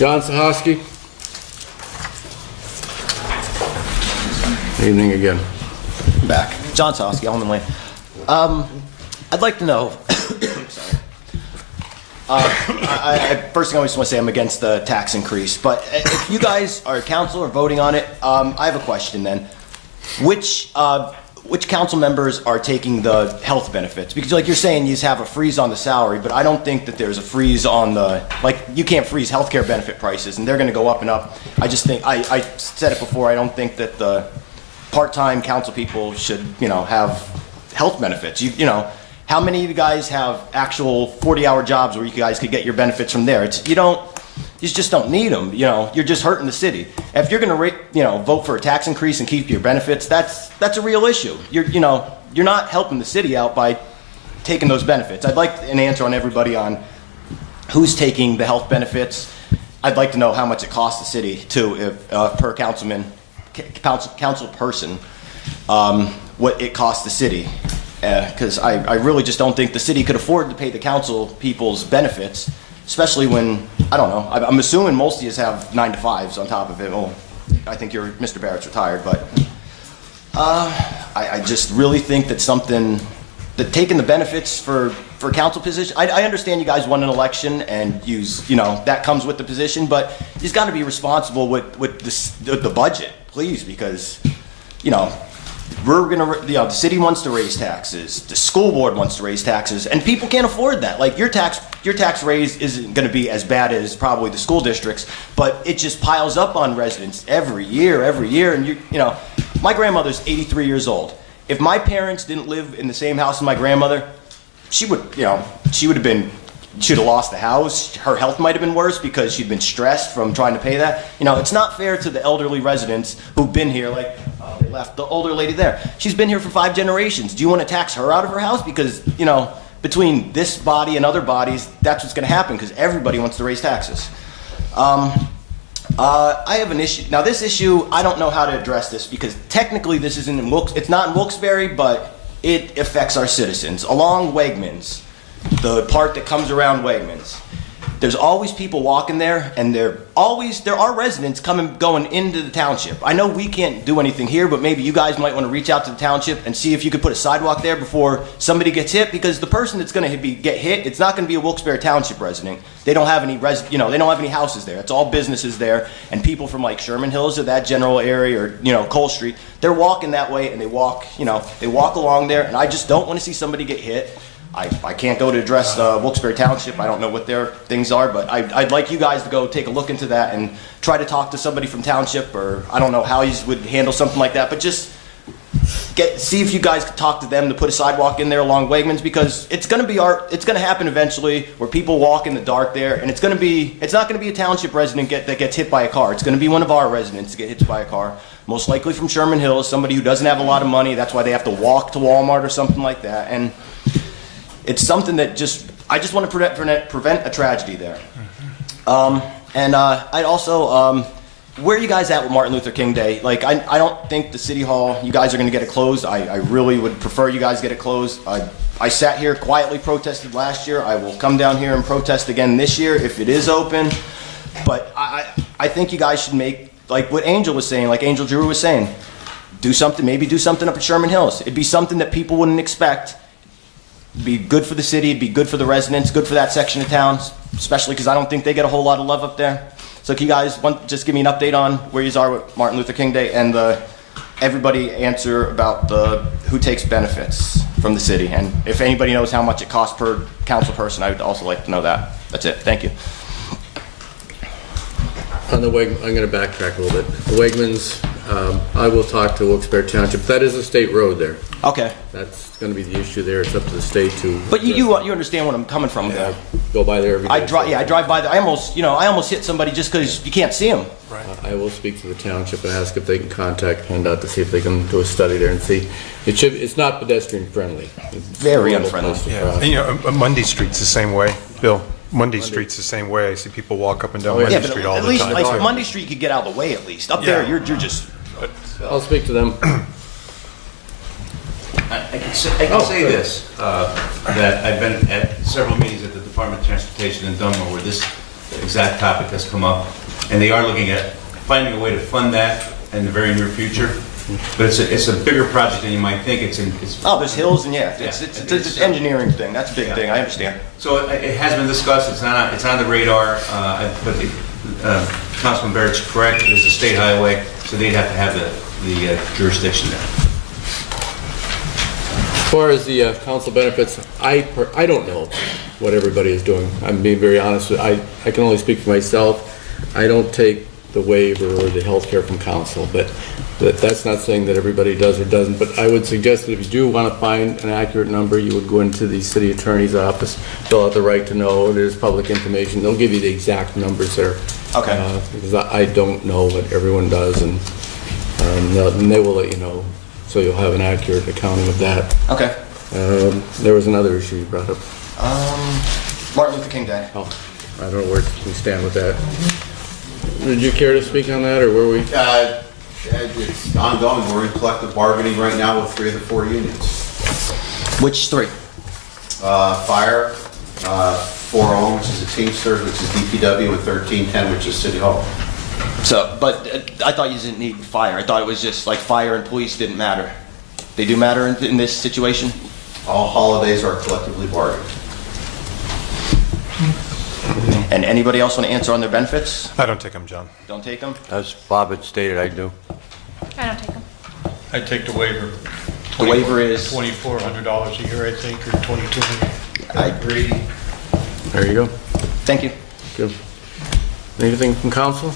John Suchoski. Evening again. Back. John Suchoski, Almond Lane. I'd like to know. First thing I just want to say, I'm against the tax increase. But if you guys are council or voting on it, I have a question then. Which council members are taking the health benefits? Because like you're saying, you have a freeze on the salary, but I don't think that there's a freeze on the, like, you can't freeze healthcare benefit prices, and they're going to go up and up. I just think, I said it before, I don't think that the part-time council people should, have health benefits. You know, how many of you guys have actual 40-hour jobs where you guys could get your benefits from there? You just don't need them. You're just hurting the city. If you're going to, vote for a tax increase and keep your benefits, that's a real issue. You're not helping the city out by taking those benefits. I'd like an answer on everybody on who's taking the health benefits. I'd like to know how much it costs the city too, if per council person, what it costs the city. Because I really just don't think the city could afford to pay the council people's benefits, especially when, I don't know, I'm assuming most of you have 9-to-5s on top of it. Well, I think Mr. Barrett's retired, but I just really think that taking the benefits for council position, I understand you guys won an election and that comes with the position, but you've got to be responsible with the budget, please, because, the city wants to raise taxes, the school board wants to raise taxes, and people can't afford that. Like your tax raise isn't going to be as bad as probably the school districts, but it just piles up on residents every year, and my grandmother's 83 years old. If my parents didn't live in the same house as my grandmother, she would have lost the house. Her health might have been worse because she'd been stressed from trying to pay that. It's not fair to the elderly residents who've been here, like, they left the older lady there. She's been here for 5 generations. Do you want to tax her out of her house? Because, between this body and other bodies, that's what's going to happen because everybody wants to raise taxes. I have an issue. Now, this issue, I don't know how to address this because technically this isn't it's not in Wilkes-Barre, but it affects our citizens. Along Wegmans, the part that comes around Wegmans, there's always people walking there, and there are residents going into the township. I know we can't do anything here, but maybe you guys might want to reach out to the township and see if you could put a sidewalk there before somebody gets hit, because the person that's going to get hit, it's not going to be a Wilkes-Barre Township resident. They don't have any they don't have any houses there. It's all businesses there, and people from like Sherman Hills or that general area, or Cole Street, they're walking that way, and they walk along there, and I just don't want to see somebody get hit. I can't go to address Wilkes-Barre Township. I don't know what their things are, but I'd like you guys to go take a look into that and try to talk to somebody from Township, or I don't know how you would handle something like that, but just see if you guys could talk to them to put a sidewalk in there along Wegmans, because it's going to happen eventually where people walk in the dark there, and it's not going to be a Township resident that gets hit by a car. It's going to be one of our residents to get hit by a car, most likely from Sherman Hills, somebody who doesn't have a lot of money. That's why they have to walk to Walmart or something like that, and it's something that I just want to prevent a tragedy there. And I'd also, where are you guys at with Martin Luther King Day? Like, I don't think the City Hall, you guys are going to get it closed. I really would prefer you guys get it closed. I sat here, quietly protested last year. I will come down here and protest again this year if it is open. But I think you guys should make, like what Angel was saying, like Angel Drew was saying, maybe do something up at Sherman Hills. It'd be something that people wouldn't expect. Be good for the city, be good for the residents, good for that section of town, especially because I don't think they get a whole lot of love up there. So can you guys just give me an update on where you are with Martin Luther King Day, and everybody answer about who takes benefits from the city, and if anybody knows how much it costs per council person, I would also like to know that. That's it. Thank you. On the I'm going to backtrack a little bit. The Wegmans, I will talk to Wilkes-Barre Township. That is a state road there. Okay. That's going to be the issue there. It's up to the state to. But you understand where I'm coming from, though. Go by there every day. I drive by there. I almost hit somebody just because you can't see them. Right. I will speak to the township and ask if they can contact PennDOT to see if they can do a study there and see. It's not pedestrian friendly. It's very unfriendly. Yeah. And, Mundy Street's the same way, Bill. Mundy Street's the same way. I see people walk up and down Mundy Street all the time. At least, like, Mundy Street, you could get out of the way at least. Up there, you're just. I'll speak to them. I can say this, that I've been at several meetings at the Department of Transportation in Dunmore where this exact topic that's come up, and they are looking at finding a way to fund that in the very near future. But it's a bigger project than you might think. Oh, there's hills and yeah, it's it's- an engineering thing. That's a big thing. I understand. So it has been discussed. It's on the radar. But Councilman Barrett's correct. It's a state highway, so they'd have to have the jurisdiction there. As far as the council benefits, I don't know what everybody is doing. I'm being very honest. I can only speak for myself. I don't take the waiver or the health care from council, but that's not saying that everybody does or doesn't. But I would suggest that if you do want to find an accurate number, you would go into the city attorney's office, fill out the right to know. It is public information. They'll give you the exact numbers there. Okay. Because I don't know what everyone does, and they will let you know, so you'll have an accurate accounting of that. Okay. There was another issue you brought up. Martin Luther King Day. Oh, I don't know where we stand with that. Did you care to speak on that, or were we? It's ongoing. We're in collective bargaining right now with 3 of the 4 unions. Which 3? Fire, 401, which is a Teamsters, which is DPW, and 1310, which is City Hall. So, but I thought you didn't need fire. I thought it was just like fire and police didn't matter. They do matter in this situation? All holidays are collectively bargained. And anybody else want to answer on their benefits? I don't take them, John. Don't take them? As Bob had stated, I do. I don't take them. I take the waiver. The waiver is? $2,400 a year, I think, or $2,200. I agree. There you go. Thank you. Good. Anything from council?